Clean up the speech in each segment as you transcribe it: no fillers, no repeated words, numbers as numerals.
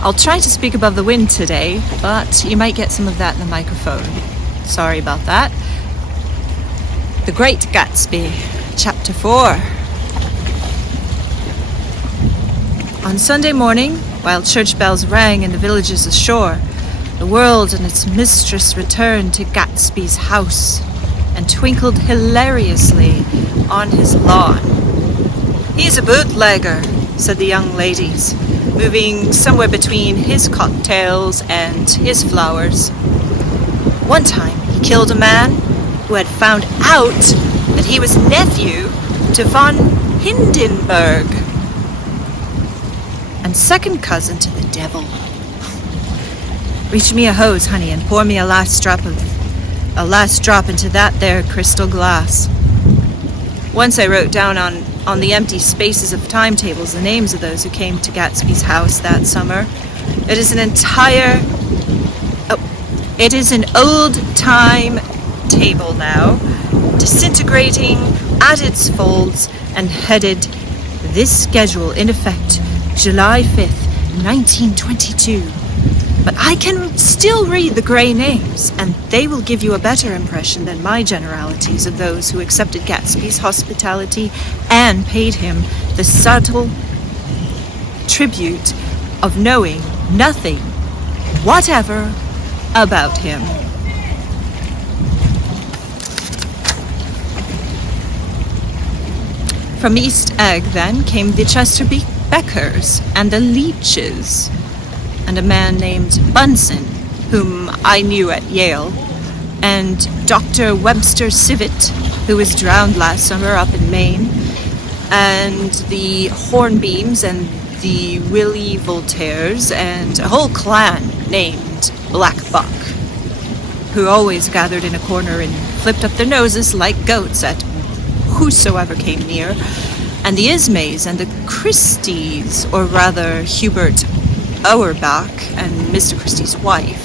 I'll try to speak above the wind today, but you might get some of that in the microphone. Sorry about that. The Great Gatsby, Chapter 4. On Sunday morning, while church bells rang in the villages ashore, the world and its mistress returned to Gatsby's house and twinkled hilariously on his lawn. "He's a bootlegger," said the young ladies, moving somewhere between his cocktails and his flowers. One time he killed a man who had found out that he was nephew to von Hindenburg and second cousin to the devil. "Reach me a hose, honey, and pour me a last drop into that there crystal glass." Once I wrote down on the empty spaces of timetables the names of those who came to Gatsby's house that summer. It is an old-time table now, disintegrating at its folds and headed, "This schedule in effect, July 5th, 1922. But I can still read the grey names, and they will give you a better impression than my generalities of those who accepted Gatsby's hospitality and paid him the subtle tribute of knowing nothing whatever about him. From East Egg, then, came the Chesterbeckers and the Leaches, and a man named Bunsen, whom I knew at Yale, and Dr. Webster Civet, who was drowned last summer up in Maine, and the Hornbeams and the Willie Voltaires, and a whole clan named Black Buck, who always gathered in a corner and flipped up their noses like goats at whosoever came near, and the Ismays and the Christies, or rather Hubert Auerbach and Mr. Christie's wife,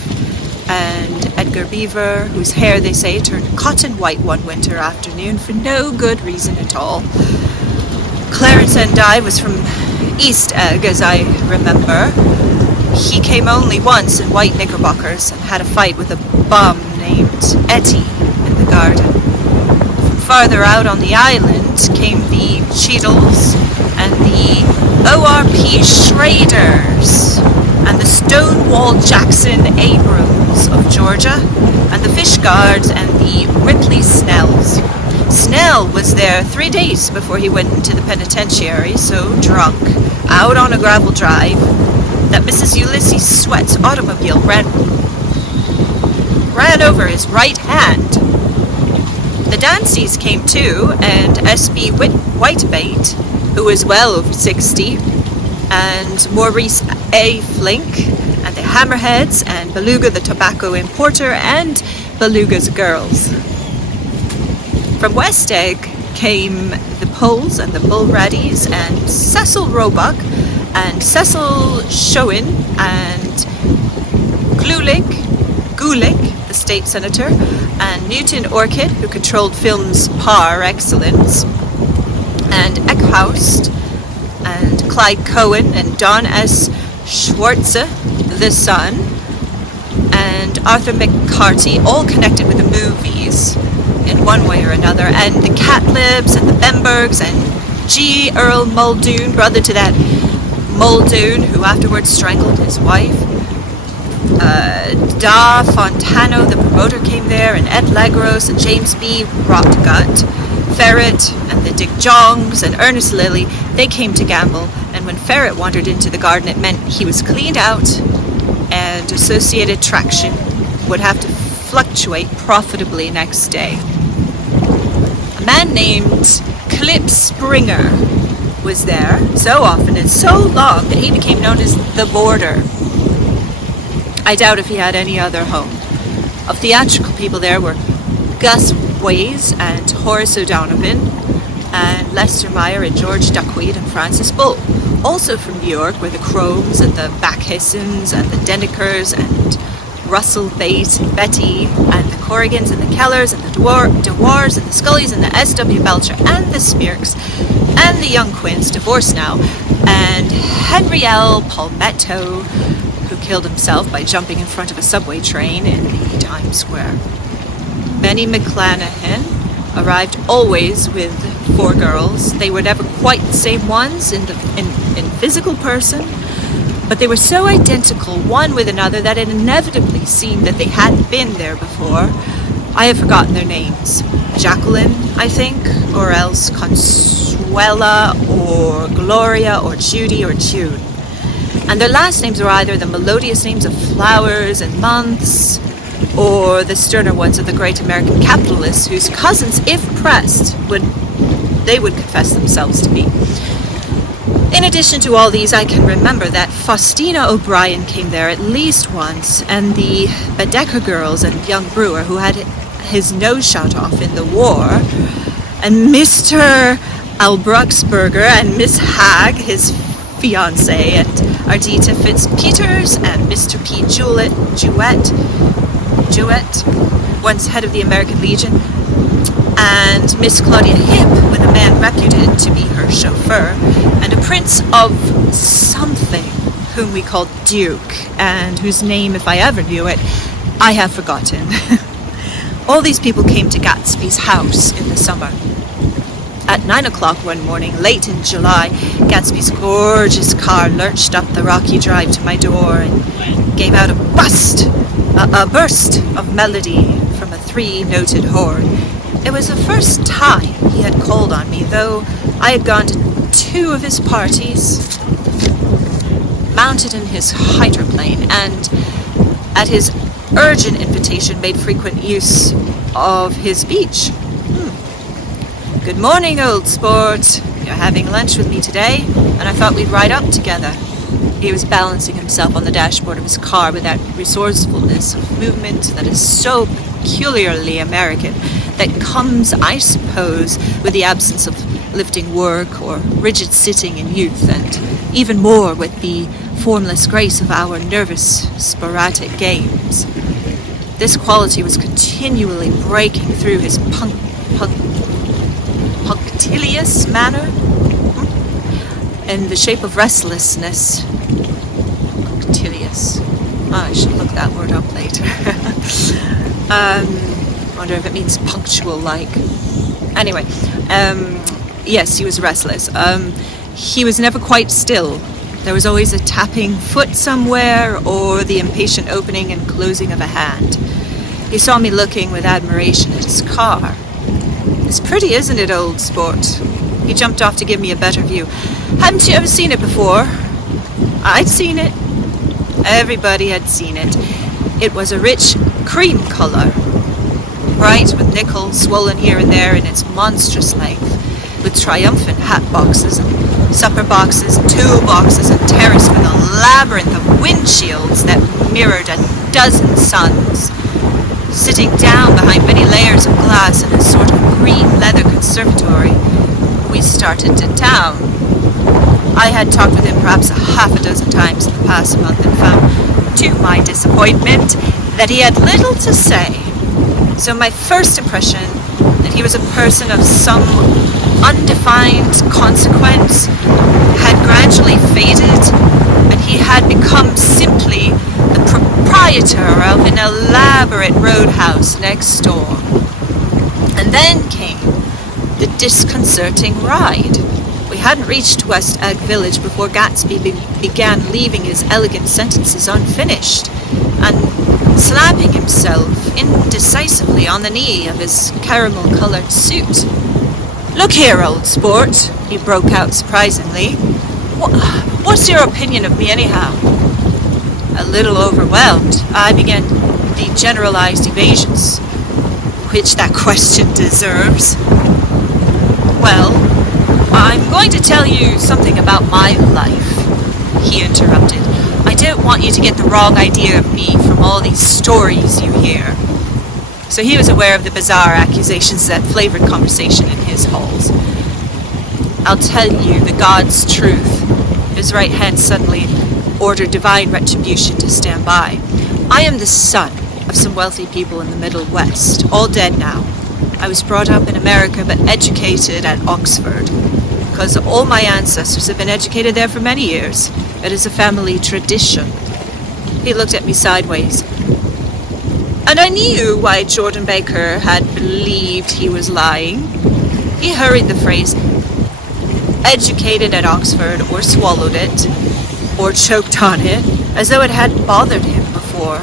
and Edgar Beaver, whose hair, they say, turned cotton white one winter afternoon for no good reason at all. Clarence Endy was from East Egg, as I remember. He came only once in white knickerbockers and had a fight with a bum named Etty in the garden. From farther out on the island came the Cheadles and the O.R.P. Schraders and the Stonewall Jackson Abrams of Georgia and the Fishguards and the Ripley Snells. Snell was there 3 days before he went into the penitentiary, so drunk, out on a gravel drive, that Mrs. Ulysses Sweat's automobile ran over his right hand. The Danceys came too, and S.B. Whitebait, who was well over 60, and Maurice A. Flink, and the Hammerheads, and Beluga the tobacco importer, and Beluga's girls. From West Egg came the Poles and the Bulraddies, and Cecil Roebuck, and Cecil Shoin, and Gulick, the state senator, and Newton Orchid, who controlled film's par excellence, and Eckhoust, and Clyde Cohen, and Don S. Schwartze, the son, and Arthur McCarty, all connected with the movies in one way or another, and the Catlibs, and the Bembergs, and G. Earl Muldoon, brother to that Muldoon who afterwards strangled his wife. Da Fontano, the promoter, came there, and Ed Legros, and James B. Rotgut, Ferret, and the Dick Jongs, and Ernest Lilly. They came to gamble, and when Ferret wandered into the garden, it meant he was cleaned out, and Associated Traction would have to fluctuate profitably next day. A man named Clip Springer was there so often and so long that he became known as the Boarder. I doubt if he had any other home. Of theatrical people there were Gus Ways and Horace O'Donovan, and Lester Meyer and George Duckweed and Francis Bull. Also from New York were the Chromes and the Backhissons and the Dennekers and Russell Bate and Betty and the Corrigans and the Kellers and the Dewars and the Scullys and the S.W. Belcher and the Smirks and the Young Quins, divorced now, and Henry L. Palmetto killed himself by jumping in front of a subway train in the Times Square. Benny McClanahan arrived always with 4 girls. They were never quite the same ones in physical person, but they were so identical one with another that it inevitably seemed that they hadn't been there before. I have forgotten their names. Jacqueline, I think, or else Consuela, or Gloria, or Judy, or June. And their last names were either the melodious names of flowers and months, or the sterner ones of the great American capitalists whose cousins, if pressed, would confess themselves to be. In addition to all these, I can remember that Faustina O'Brien came there at least once, and the Baedeker girls and young Brewer, who had his nose shot off in the war, and Mr. Albruxberger and Miss Hagg, his fiancée, and Ardita Fitzpeters, and Mr. P. Jewett, once head of the American Legion, and Miss Claudia Hip, with a man reputed to be her chauffeur, and a prince of something whom we called Duke, and whose name, if I ever knew it, I have forgotten. All these people came to Gatsby's house in the summer. At 9 o'clock one morning, late in July, Gatsby's gorgeous car lurched up the rocky drive to my door and gave out a burst of melody from a 3-noted horn. It was the first time he had called on me, though I had gone to 2 of his parties, mounted in his hydroplane, and at his urgent invitation made frequent use of his beach. Good morning, old sport. You're having lunch with me today, and I thought we'd ride up together. He was balancing himself on the dashboard of his car with that resourcefulness of movement that is so peculiarly American, that comes, I suppose, with the absence of lifting work or rigid sitting in youth, and even more with the formless grace of our nervous, sporadic games. This quality was continually breaking through his punctilious manner in the shape of restlessness. Punctilious. I should look that word up later. Wonder if it means punctual like. Anyway, yes, he was restless. He was never quite still. There was always a tapping foot somewhere, or the impatient opening and closing of a hand. He saw me looking with admiration at his car. It's pretty, isn't it, old sport? He jumped off to give me a better view. Hadn't you ever seen it before? I'd seen it. Everybody had seen it. It was a rich cream color, bright with nickel swollen here and there in its monstrous length, with triumphant hat boxes and supper boxes and toolboxes, and terraced with a labyrinth of windshields that mirrored a dozen suns. Sitting down behind many layers of glass in a sort of green leather conservatory, we started to town. I had talked with him perhaps a half a dozen times in the past month, and found, to my disappointment, that he had little to say. So my first impression that he was a person of some undefined consequence had gradually faded, and he had become simply the proprietor of an elaborate roadhouse next door. And then came the disconcerting ride. We hadn't reached West Egg Village before Gatsby began leaving his elegant sentences unfinished, and slapping himself indecisively on the knee of his caramel-colored suit. "Look here, old sport," he broke out surprisingly. What's your opinion of me anyhow?" A little overwhelmed, I began the generalized evasions which that question deserves. "Well, I'm going to tell you something about my life," he interrupted. "I don't want you to get the wrong idea of me from all these stories you hear." So he was aware of the bizarre accusations that flavored conversation in his halls. "I'll tell you the God's truth." His right hand suddenly ordered divine retribution to stand by. "I am the son of some wealthy people in the Middle West, all dead now. I was brought up in America but educated at Oxford, because all my ancestors have been educated there for many years. It is a family tradition. He looked at me sideways. And I knew why Jordan Baker had believed he was lying. He hurried the phrase, educated at Oxford, or swallowed it, or choked on it, as though it hadn't bothered him before.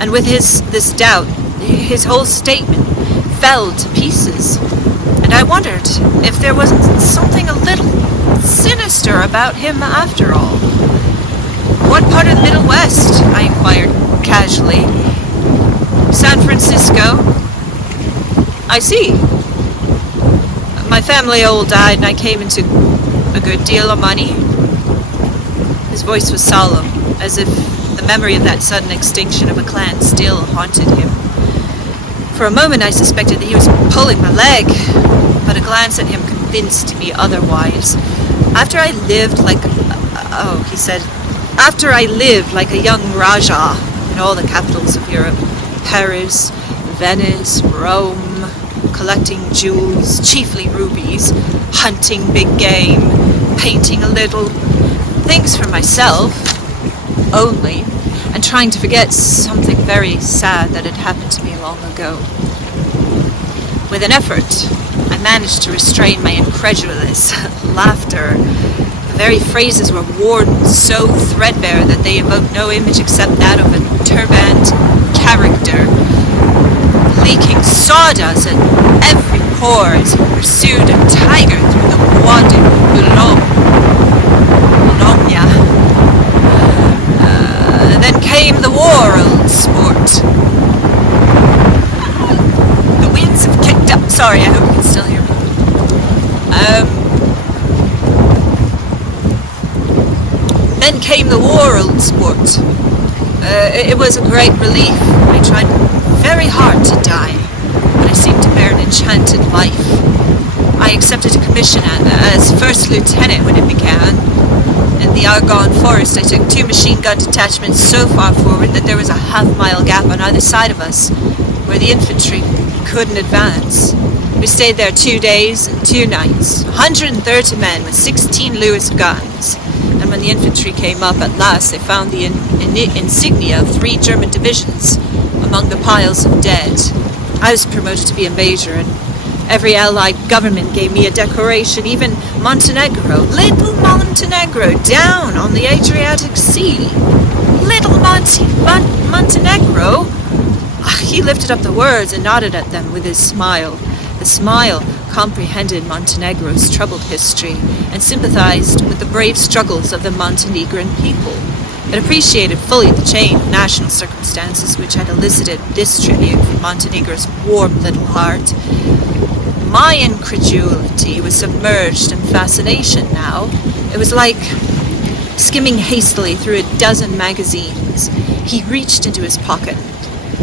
And with this doubt, his whole statement fell to pieces. And I wondered if there wasn't something a little sinister about him after all. What part of the Middle West? I inquired casually. San Francisco. I see. My family all died and I came into a good deal of money. His voice was solemn, as if the memory of that sudden extinction of a clan still haunted him. For a moment I suspected that he was pulling my leg, but a glance at him convinced me otherwise. After I lived like a young Rajah in all the capitals of Europe, Paris, Venice, Rome, collecting jewels, chiefly rubies, hunting big game, painting a little, things for myself only, and trying to forget something very sad that had happened to me long ago. With an effort, I managed to restrain my incredulous laughter. The very phrases were worn so threadbare that they evoked no image except that of a turbaned character, leaking sawdust at every pore as he pursued a tiger through the Bois de Boulogne. Then came the war, old sport. The winds have kicked up. Sorry, I hope you can still hear me. Then came the war, old sport. It was a great relief. I tried very hard to die, but I seemed to bear an enchanted life. I accepted a commission as first lieutenant when it began. In the Argonne Forest, I took 2 machine gun detachments so far forward that there was a half-mile gap on either side of us, where the infantry couldn't advance. We stayed there 2 days and 2 nights, 130 men with 16 Lewis guns. And when the infantry came up at last, they found the insignia of 3 German divisions among the piles of dead. I was promoted to be a major, and every Allied government gave me a decoration, even Montenegro. Little Montenegro, down on the Adriatic Sea. Little Montenegro? He lifted up the words and nodded at them with his smile. The smile comprehended Montenegro's troubled history and sympathized with the brave struggles of the Montenegrin people. It appreciated fully the chain of national circumstances which had elicited this tribute from Montenegro's warm little heart. My incredulity was submerged in fascination now. It was like skimming hastily through a dozen magazines. He reached into his pocket.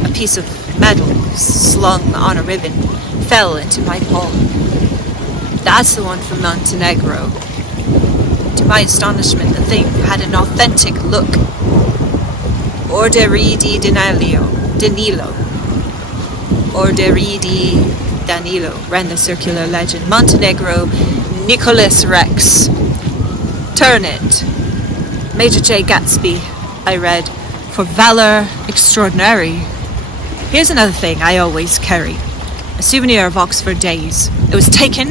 A piece of metal slung on a ribbon fell into my palm. That's the one from Montenegro. To my astonishment, the thing had an authentic look. Orderi di Danilo. Orderi di Danilo, ran the circular legend. Montenegro, Nicholas Rex. Turn it. Major J. Gatsby, I read, for valor extraordinary. Here's another thing I always carry. A souvenir of Oxford days. It was taken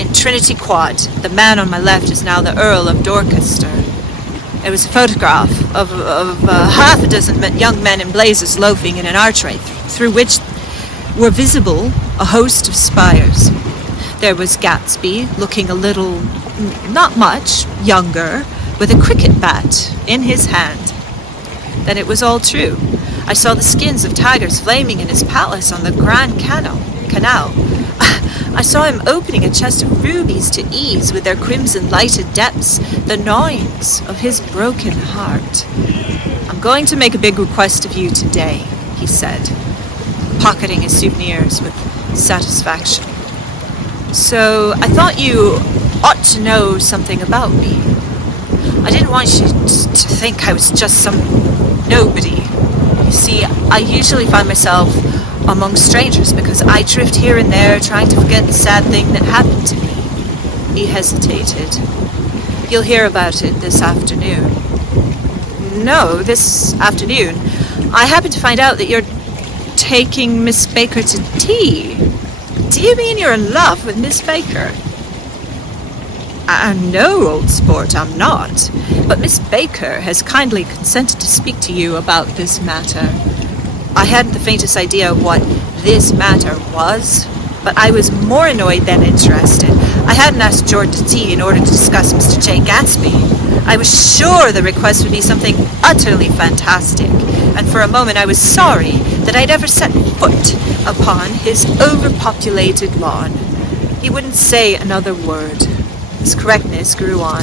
in Trinity Quad. The man on my left is now the Earl of Dorchester. It was a photograph of half a dozen young men in blazers loafing in an archway through which were visible a host of spires. There was Gatsby, looking a little, not much, younger, with a cricket bat in his hand. Then it was all true. I saw the skins of tigers flaming in his palace on the Grand Canal. I saw him opening a chest of rubies to ease with their crimson lighted depths the gnawings of his broken heart. I'm going to make a big request of you today, he said, pocketing his souvenirs with satisfaction. So I thought you ought to know something about me. I didn't want you to think I was just some nobody. You see, I usually find myself among strangers because I drift here and there trying to forget the sad thing that happened to me. He hesitated. You'll hear about it this afternoon. No, this afternoon. I happened to find out that you're taking Miss Baker to tea. Do you mean you're in love with Miss Baker? No, old sport, I'm not. But Miss Baker has kindly consented to speak to you about this matter. I hadn't the faintest idea of what this matter was, but I was more annoyed than interested. I hadn't asked George to tea in order to discuss Mr. J. Gatsby. I was sure the request would be something utterly fantastic, and for a moment I was sorry that I'd ever set foot upon his overpopulated lawn. He wouldn't say another word. His correctness grew on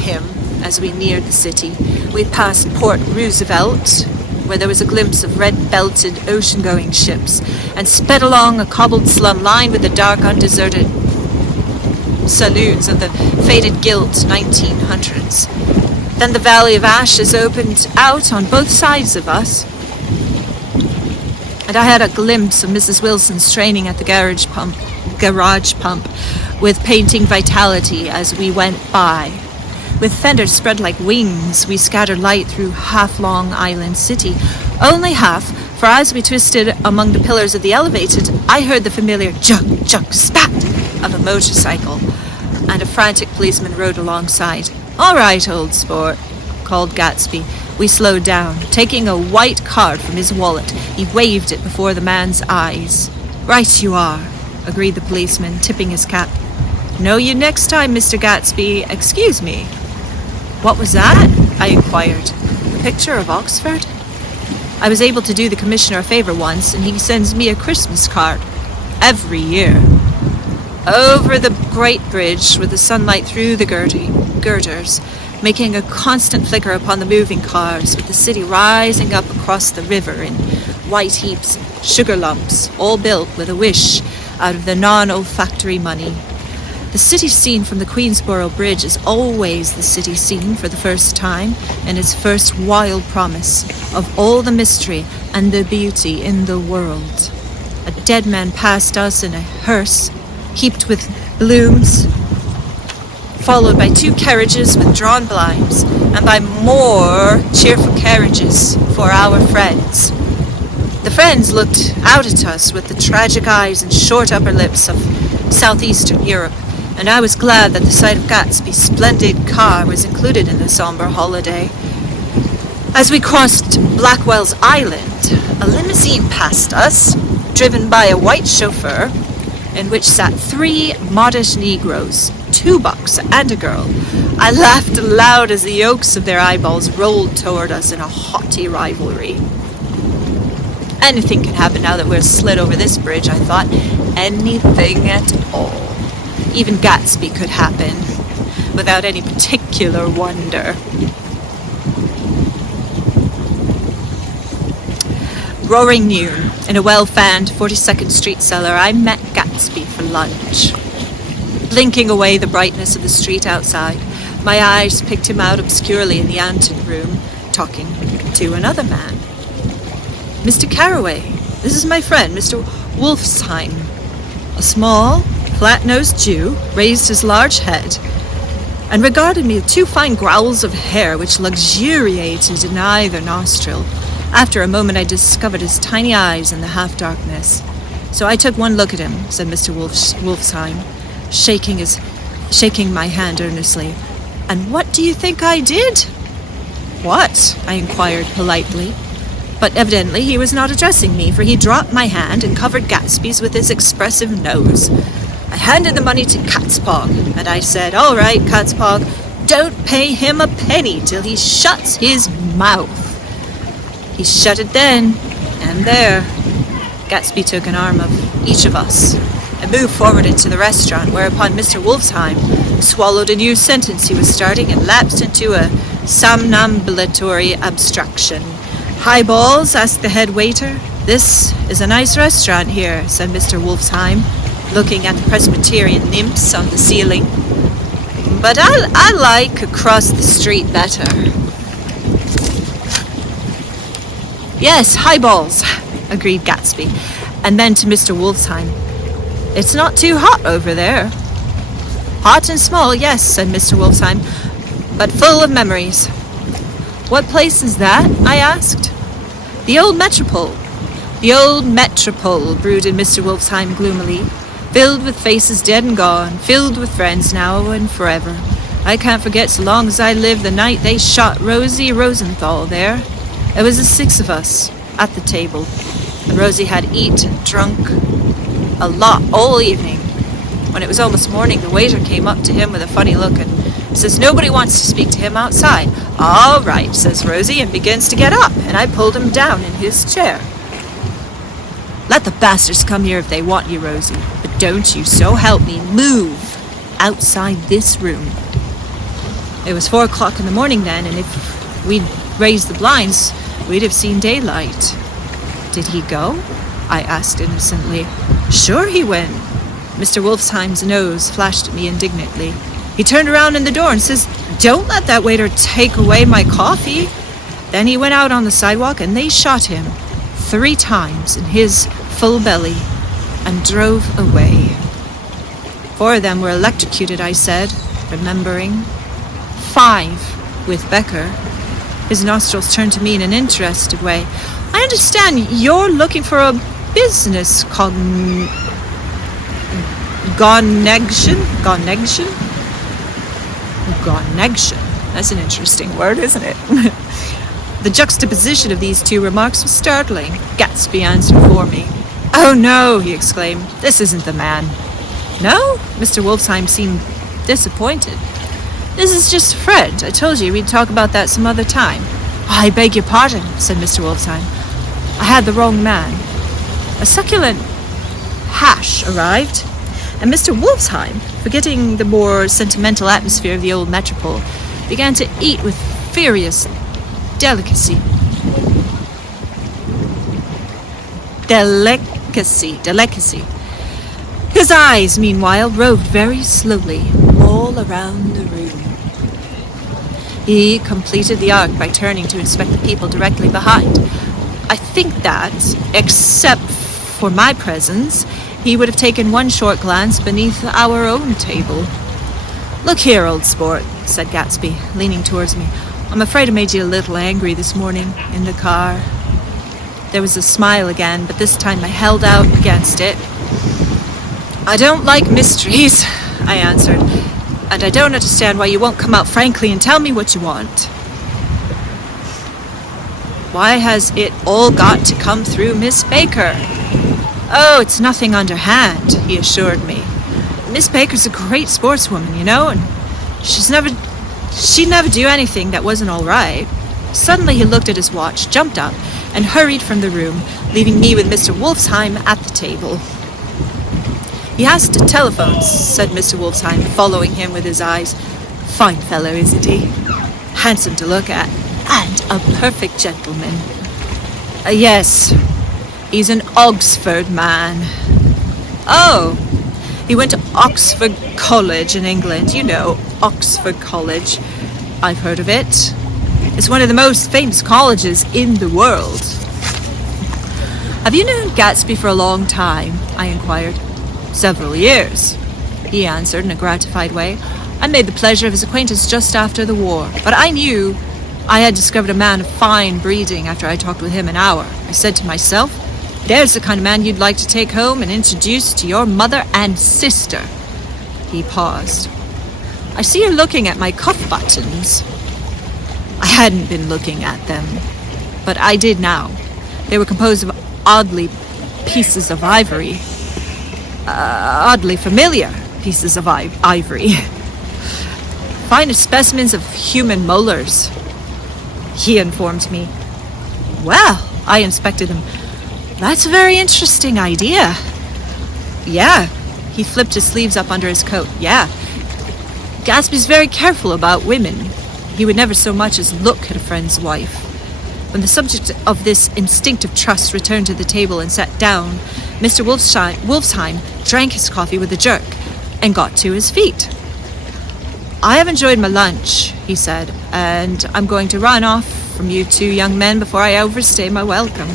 him as we neared the city. We passed Port Roosevelt, where there was a glimpse of red-belted ocean-going ships, and sped along a cobbled slum lined with the dark, undeserted saloons of the faded gilt 1900s. Then the Valley of Ashes opened out on both sides of us, and I had a glimpse of Mrs. Wilson straining at the garage pump with painting vitality as we went by. With fenders spread like wings, we scattered light through half Long Island City. Only half, for as we twisted among the pillars of the elevated, I heard the familiar junk, junk, spat of a motorcycle, and a frantic policeman rode alongside. "All right, old sport," called Gatsby. We slowed down. Taking a white card from his wallet, he waved it before the man's eyes. "Right you are," agreed the policeman, tipping his cap. "Know you next time, Mr. Gatsby. Excuse me." "What was that?" I inquired. "A picture of Oxford?" I was able to do the commissioner a favor once, and he sends me a Christmas card. Every year. Over the great bridge, with the sunlight through the girders, making a constant flicker upon the moving cars, with the city rising up across the river in white heaps, sugar lumps, all built with a wish out of the non-olfactory money. The city scene from the Queensborough Bridge is always the city scene for the first time, and its first wild promise of all the mystery and the beauty in the world. A dead man passed us in a hearse, heaped with blooms, followed by 2 carriages with drawn blinds, and by more cheerful carriages for our friends. The friends looked out at us with the tragic eyes and short upper lips of southeastern Europe, and I was glad that the sight of Gatsby's splendid car was included in the somber holiday. As we crossed Blackwell's Island, a limousine passed us, driven by a white chauffeur, in which sat 3 modish Negroes, 2 bucks and a girl. I laughed aloud as the yolks of their eyeballs rolled toward us in a haughty rivalry. Anything can happen now that we're slid over this bridge, I thought. Anything at all. Even Gatsby could happen, without any particular wonder. Roaring noon, in a well-fanned 42nd Street cellar, I met Gatsby for lunch. Blinking away the brightness of the street outside, my eyes picked him out obscurely in the anteroom, talking to another man. "Mr. Carraway, this is my friend, Mr. Wolfsheim." A small, flat-nosed Jew raised his large head and regarded me with 2 fine growls of hair which luxuriated in either nostril. After a moment I discovered his tiny eyes in the half-darkness. "So I took one look at him," said Mr. Wolfsheim, shaking my hand earnestly. "And what do you think I did?" "What?" I inquired politely. But evidently he was not addressing me, for he dropped my hand and covered Gatsby's with his expressive nose. I handed the money to Catspog, and I said, "All right, Catspog, don't pay him a penny till he shuts his mouth." He shut it then, and there. Gatsby took an arm of each of us and moved forward into the restaurant, whereupon Mr. Wolfsheim swallowed a new sentence he was starting and lapsed into a somnambulatory abstraction. "Highballs?" asked the head waiter. "This is a nice restaurant here," said Mr. Wolfsheim, looking at the Presbyterian nymphs on the ceiling. "But I like across the street better." "Yes, highballs," agreed Gatsby. And then to Mr. Wolfsheim, "It's not too hot over there." "Hot and small, yes," said Mr. Wolfsheim, "but full of memories." What place is that? I asked. The old Metropole. The old Metropole, brooded Mr. Wolfsheim gloomily. Filled with faces dead and gone, filled with friends now and forever. I can't forget so long as I live the night they shot Rosie Rosenthal there. It was the 6 of us at the table. And Rosie had eat and drunk a lot all evening. When it was almost morning, the waiter came up to him with a funny look and says nobody wants to speak to him outside. All right, says Rosie, and begins to get up, and I pulled him down in his chair. Let the bastards come here if they want you, Rosie, but don't you, so help me, move outside this room. It was 4 o'clock in the morning then, and if we'd raised the blinds, we'd have seen daylight. Did he go? I asked innocently. Sure he went. Mr. Wolfsheim's nose flashed at me indignantly. He turned around in the door and says, don't let that waiter take away my coffee. Then he went out on the sidewalk and they shot him 3 times in his full belly and drove away. 4 of them were electrocuted, I said, remembering. 5 with Becker. His nostrils turned to me in an interested way. I understand you're looking for a business connection? That's an interesting word, isn't it? The juxtaposition of these 2 remarks was startling. Gatsby answered for me. Oh no, he exclaimed. This isn't the man. No? Mr. Wolfsheim seemed disappointed. This is just Fred. I told you we'd talk about that some other time. I beg your pardon, said Mr. Wolfsheim. I had the wrong man. A succulent hash arrived, and Mr. Wolfsheim, forgetting the more sentimental atmosphere of the old Metropole, began to eat with furious delicacy. Delicacy. His eyes, meanwhile, roved very slowly all around the room. He completed the arc by turning to inspect the people directly behind. I think that, except for my presence, he would have taken one short glance beneath our own table. Look here, old sport, said Gatsby, leaning towards me. I'm afraid I made you a little angry this morning in the car. There was a smile again, but this time I held out against it. I don't like mysteries, I answered, and I don't understand why you won't come out frankly and tell me what you want. Why has it all got to come through Miss Baker? Oh, it's nothing underhand, he assured me. Miss Baker's a great sportswoman, you know, and she'd never do anything that wasn't all right. Suddenly he looked at his watch, jumped up, and hurried from the room, leaving me with Mr. Wolfsheim at the table. He has to telephone, said Mr. Wolfsheim, following him with his eyes. Fine fellow, isn't he? Handsome to look at, and a perfect gentleman. Yes, he's an Oxford man. Oh, he went to Oxford College in England. You know, Oxford College. I've heard of it. It's one of the most famous colleges in the world. Have you known Gatsby for a long time? I inquired. Several years, he answered in a gratified way. I made the pleasure of his acquaintance just after the war, but I knew I had discovered a man of fine breeding after I talked with him an hour. I said to myself, there's the kind of man you'd like to take home and introduce to your mother and sister. He paused. I see you're looking at my cuff buttons. I hadn't been looking at them, but I did now. They were composed of oddly pieces of ivory. Oddly familiar pieces of ivory. Finest specimens of human molars, he informed me. Well, I inspected them. That's a very interesting idea. Yeah, he flipped his sleeves up under his coat. Yeah, Gatsby's very careful about women. He would never so much as look at a friend's wife. When the subject of this instinctive trust returned to the table and sat down, Mr. Wolfsheim drank his coffee with a jerk and got to his feet. I have enjoyed my lunch, he said, and I'm going to run off from you 2 young men before I overstay my welcome.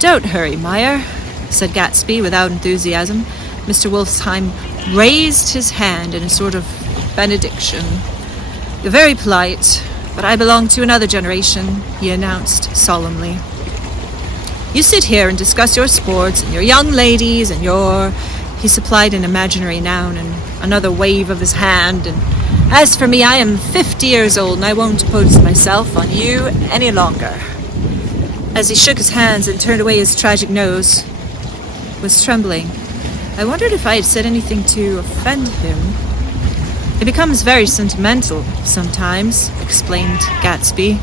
Don't hurry, Meyer, said Gatsby without enthusiasm. Mr. Wolfsheim raised his hand in a sort of benediction. You're very polite, But I belong to another generation, he announced solemnly. You sit here and discuss your sports and your young ladies and your... He supplied an imaginary noun and another wave of his hand. And as for me, I am 50 years old and I won't impose myself on you any longer. As he shook his hands and turned away his tragic nose, was trembling. I wondered if I had said anything to offend him. It becomes very sentimental sometimes, explained Gatsby.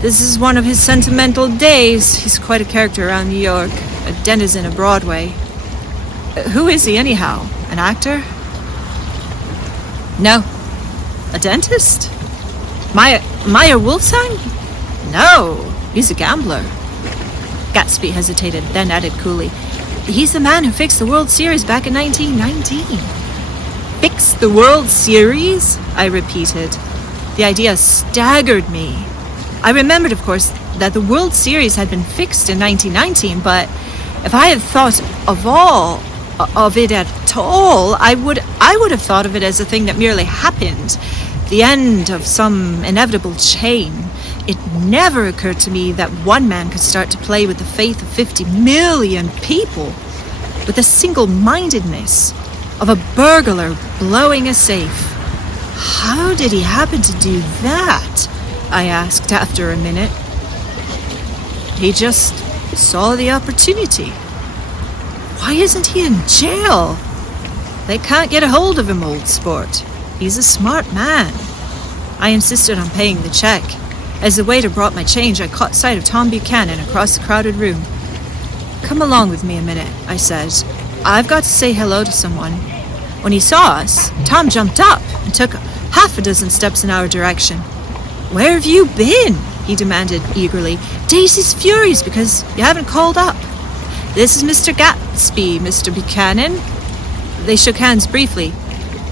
This is one of his sentimental days. He's quite a character around New York, a denizen of Broadway. Who is he anyhow? An actor? No. A dentist? Meyer Wolfsheim? No, he's a gambler. Gatsby hesitated, then added coolly, he's the man who fixed the World Series back in 1919. Fixed the World Series? I repeated. The idea staggered me. I remembered, of course, that the World Series had been fixed in 1919, but if I had thought of it at all, I would have thought of it as a thing that merely happened, the end of some inevitable chain. It never occurred to me that one man could start to play with the faith of 50 million people, with the single-mindedness of a burglar blowing a safe. How did he happen to do that? I asked after a minute. He just saw the opportunity. Why isn't he in jail? They can't get a hold of him, old sport. He's a smart man. I insisted on paying the check. As the waiter brought my change, I caught sight of Tom Buchanan across the crowded room. Come along with me a minute, I said. I've got to say hello to someone. When he saw us, Tom jumped up and took half a dozen steps in our direction. Where have you been? He demanded eagerly. Daisy's furious because you haven't called up. This is Mr. Gatsby, Mr. Buchanan. They shook hands briefly,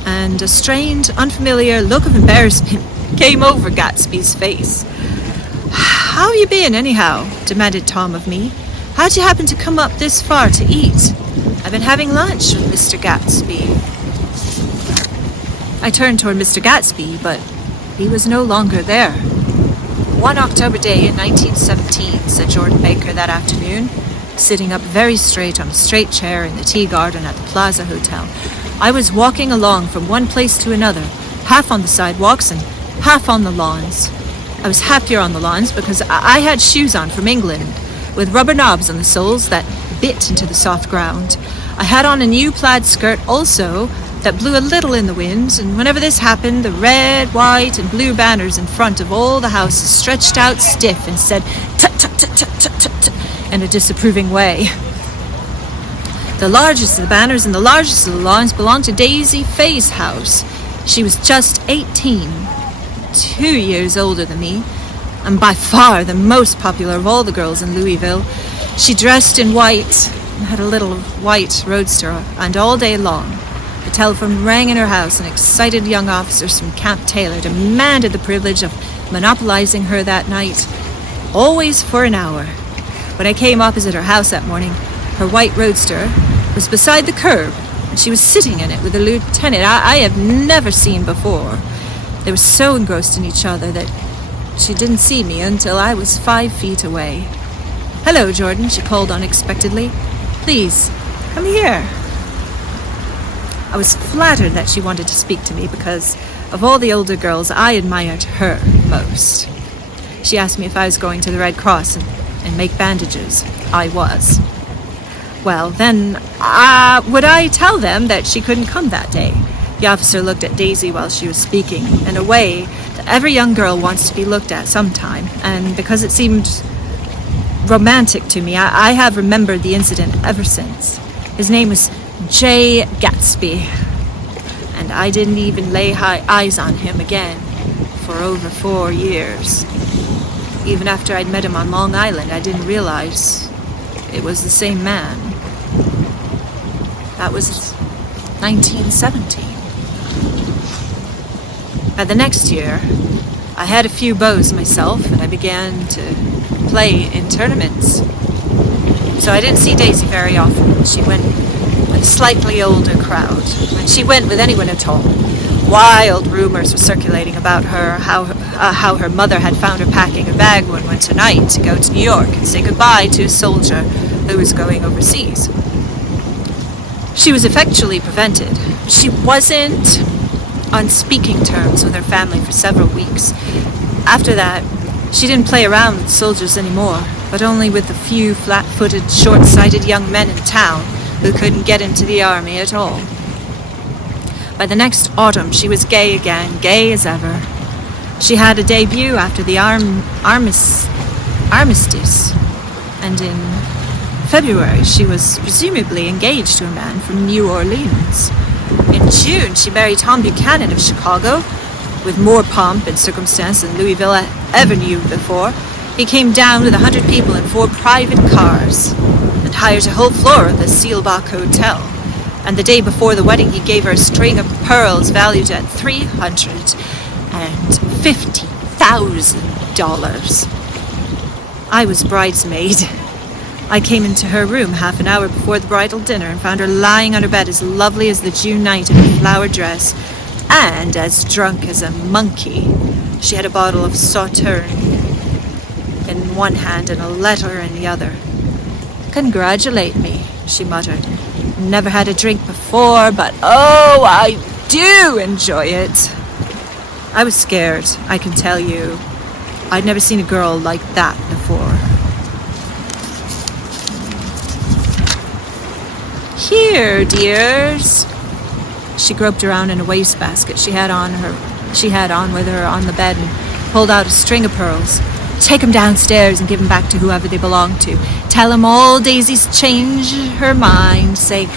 and a strained, unfamiliar look of embarrassment came over Gatsby's face. How you been, anyhow? Demanded Tom of me. How'd you happen to come up this far to eat? I've been having lunch with Mr. Gatsby. I turned toward Mr. Gatsby, but he was no longer there. One October day in 1917, said Jordan Baker that afternoon, sitting up very straight on a straight chair in the tea garden at the Plaza Hotel. I was walking along from one place to another, half on the sidewalks and half on the lawns. I was happier on the lawns because I had shoes on from England, with rubber knobs on the soles that bit into the soft ground. I had on a new plaid skirt also that blew a little in the wind, and whenever this happened, the red, white, and blue banners in front of all the houses stretched out stiff and said, tut, tut, tut, tut, tut, tut, tut, in a disapproving way. The largest of the banners and the largest of the lawns belonged to Daisy Faye's house. She was just 18, 2 years older than me, and by far the most popular of all the girls in Louisville. She dressed in white and had a little white roadster, and all day long the telephone rang in her house, and excited young officers from Camp Taylor demanded the privilege of monopolizing her that night, always for an hour. When I came opposite her house that morning, her white roadster was beside the curb, and she was sitting in it with a lieutenant I have never seen before. They were so engrossed in each other that she didn't see me until I was 5 feet away. Hello, Jordan, she called unexpectedly. Please, come here. I was flattered that she wanted to speak to me because of all the older girls, I admired her most. She asked me if I was going to the Red Cross and make bandages. I was. Well, then, would I tell them that she couldn't come that day? The officer looked at Daisy while she was speaking, in a way that every young girl wants to be looked at sometime, and because it seemed romantic to me, I have remembered the incident ever since. His name was J. Gatsby, and I didn't even lay eyes on him again for over 4 years. Even after I'd met him on Long Island, I didn't realize it was the same man. That was 1917. By the next year, I had a few beaux myself, and I began to play in tournaments. So I didn't see Daisy very often. She went with a slightly older crowd, and she went with anyone at all. Wild rumors were circulating about her, how her mother had found her packing a bag one winter night to go to New York and say goodbye to a soldier who was going overseas. She was effectually prevented. She wasn't on speaking terms with her family for several weeks. After that, she didn't play around with soldiers anymore, but only with a few flat-footed, short-sighted young men in town who couldn't get into the army at all. By the next autumn, she was gay again, gay as ever. She had a debut after the armistice, and in February she was presumably engaged to a man from New Orleans. In June, she married Tom Buchanan of Chicago, with more pomp and circumstance than Louisville ever knew before. He came down with 100 people in 4 private cars and hired a whole floor of the Seelbach Hotel. And the day before the wedding, he gave her a string of pearls valued at $350,000. I was bridesmaid. I came into her room half an hour before the bridal dinner and found her lying on her bed as lovely as the June night in a flowered dress, and as drunk as a monkey. She had a bottle of Sauterne in one hand and a letter in the other. "Congratulate me," she muttered. "Never had a drink before, but oh, I do enjoy it." I was scared, I can tell you. I'd never seen a girl like that before. "Here, dears." She groped around in a wastebasket she had on with her on the bed and pulled out a string of pearls. "Take 'em downstairs and give 'em back to whoever they belong to. Tell 'em all Daisy's changed her mind. Say,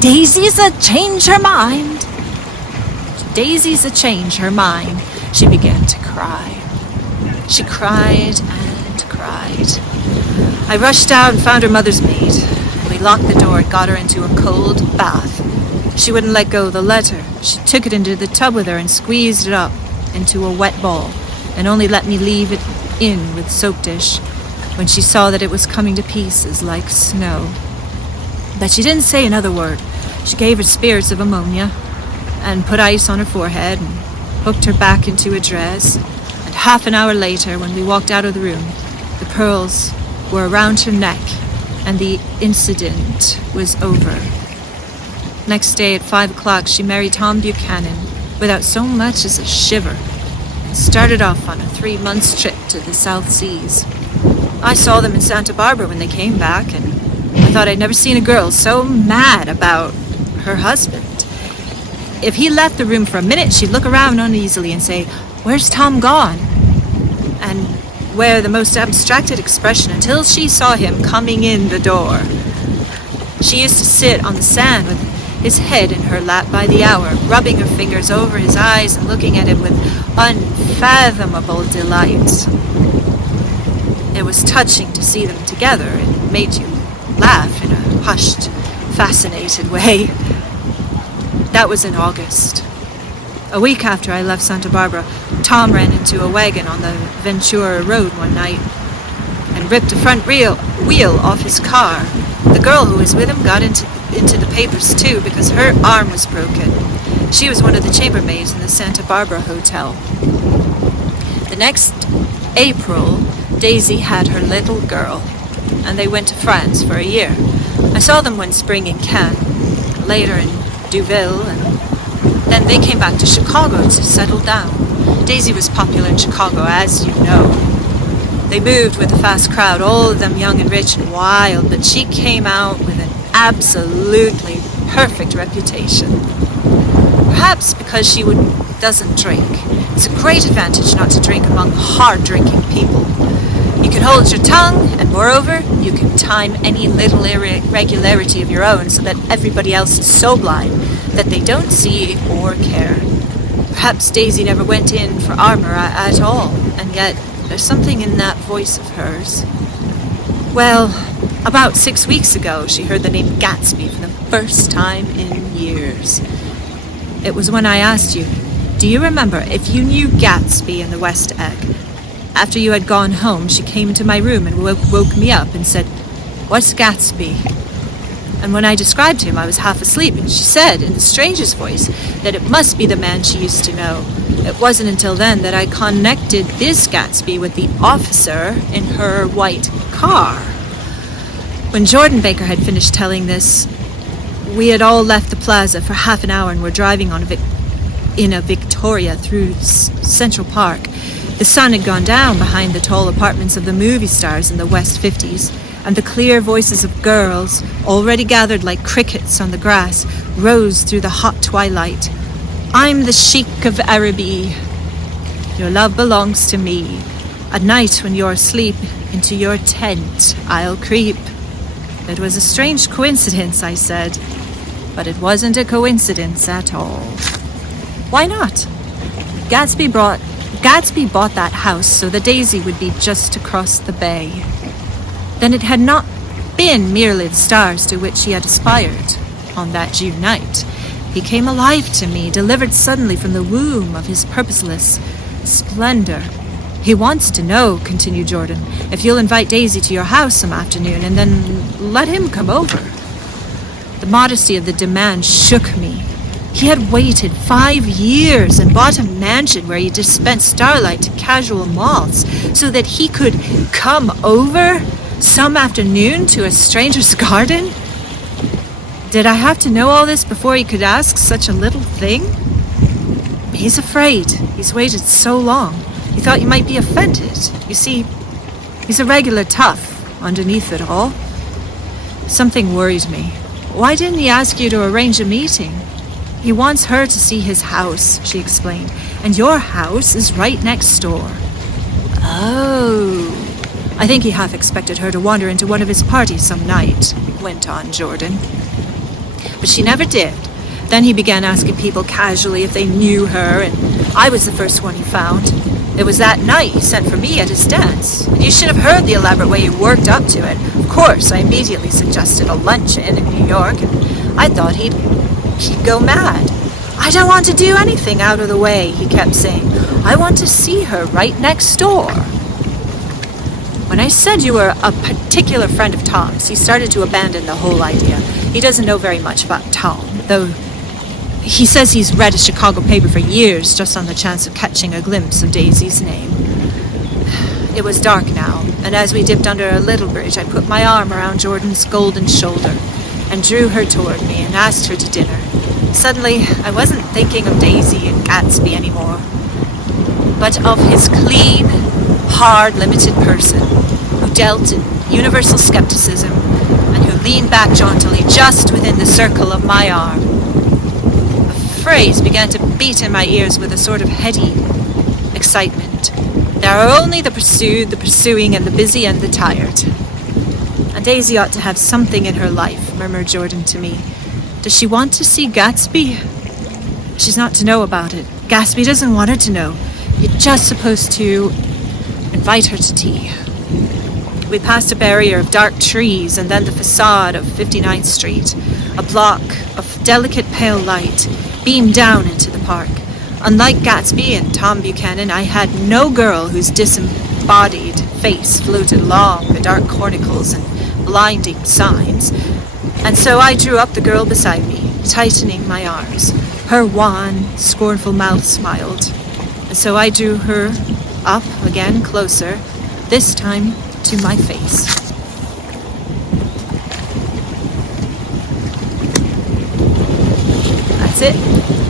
Daisy's a change her mind. Daisy's a change her mind." She began to cry. She cried and cried. I rushed out and found her mother's maid. We locked the door and got her into a cold bath. She wouldn't let go of the letter. She took it into the tub with her and squeezed it up into a wet ball, and only let me leave it in with soap dish when she saw that it was coming to pieces like snow. But she didn't say another word. She gave her spirits of ammonia and put ice on her forehead and hooked her back into a dress. And half an hour later, when we walked out of the room, the pearls were around her neck and the incident was over. Next day at 5 o'clock, she married Tom Buchanan without so much as a shiver and started off on a 3-month trip to the South Seas. I saw them in Santa Barbara when they came back, and I thought I'd never seen a girl so mad about her husband. If he left the room for a minute, she'd look around uneasily and say, "Where's Tom gone?" and wear the most abstracted expression until she saw him coming in the door. She used to sit on the sand with his head in her lap by the hour, rubbing her fingers over his eyes and looking at him with unfathomable delight. It was touching to see them together. It made you laugh in a hushed, fascinated way. That was in August. A week after I left Santa Barbara, Tom ran into a wagon on the Ventura Road one night and ripped a front wheel off his car. The girl who was with him got into the papers too because her arm was broken. She was one of the chambermaids in the Santa Barbara Hotel. The next April, Daisy had her little girl, and they went to France for a year. I saw them one spring in Cannes, later in Deauville, and then they came back to Chicago to settle down. Daisy was popular in Chicago, as you know. They moved with a fast crowd, all of them young and rich and wild, but she came out with an absolutely perfect reputation. Perhaps because she doesn't drink. It's a great advantage not to drink among hard-drinking people. You can hold your tongue, and moreover, you can time any little irregularity of your own so that everybody else is so blind that they don't see or care. Perhaps Daisy never went in for armor at all, and yet there's something in that voice of hers. Well, about 6 weeks ago, she heard the name Gatsby for the first time in years. It was when I asked you, do you remember if you knew Gatsby in the West Egg? After you had gone home, she came into my room and woke me up and said, "What's Gatsby?" And when I described him, I was half asleep, and she said, in the strangest voice, that it must be the man she used to know. It wasn't until then that I connected this Gatsby with the officer in her white car. When Jordan Baker had finished telling this, we had all left the plaza for half an hour and were driving in a Victoria through Central Park. The sun had gone down behind the tall apartments of the movie stars in the West 50s, and the clear voices of girls, already gathered like crickets on the grass, rose through the hot twilight. I'm the Sheik of Araby. Your love belongs to me. At night when you're asleep, into your tent I'll creep. It was a strange coincidence, I said, but it wasn't a coincidence at all. Why not? Gatsby bought that house so that Daisy would be just across the bay. Then it had not been merely the stars to which he had aspired on that June night. He came alive to me, delivered suddenly from the womb of his purposeless splendor. He wants to know, continued Jordan, if you'll invite Daisy to your house some afternoon and then let him come over. The modesty of the demand shook me. He had waited 5 years and bought a mansion where he dispensed starlight to casual moths so that he could come over some afternoon to a stranger's garden? Did I have to know all this before he could ask such a little thing? He's afraid. He's waited so long. He thought you might be offended. You see, he's a regular tough underneath it all. Something worried me. Why didn't he ask you to arrange a meeting? He wants her to see his house, she explained, and your house is right next door. Oh. I think he half expected her to wander into one of his parties some night, went on Jordan. But she never did. Then he began asking people casually if they knew her, and I was the first one he found. It was that night he sent for me at his dance. You should have heard the elaborate way he worked up to it. Of course, I immediately suggested a luncheon in New York, and I thought he'd go mad. I don't want to do anything out of the way, he kept saying. I want to see her right next door. When I said you were a particular friend of Tom's, he started to abandon the whole idea. He doesn't know very much about Tom, though he says he's read a Chicago paper for years just on the chance of catching a glimpse of Daisy's name. It was dark now, and as we dipped under a little bridge, I put my arm around Jordan's golden shoulder and drew her toward me and asked her to dinner. Suddenly, I wasn't thinking of Daisy and Gatsby anymore, but of his clean, hard, limited person who dealt in universal skepticism and who leaned back jauntily just within the circle of my arm. A phrase began to beat in my ears with a sort of heady excitement. There are only the pursued, the pursuing, and the busy and the tired. And Daisy ought to have something in her life, murmured Jordan to me. Does she want to see Gatsby? She's not to know about it. Gatsby doesn't want her to know. You're just supposed to invite her to tea. We passed a barrier of dark trees and then the facade of 59th Street. A block of delicate pale light beamed down into the park. Unlike Gatsby and Tom Buchanan, I had no girl whose disembodied face floated along the dark cornicles and blinding signs, and so I drew up the girl beside me, tightening my arms. Her wan, scornful mouth smiled, and so I drew her up again closer, this time to my face. That's it.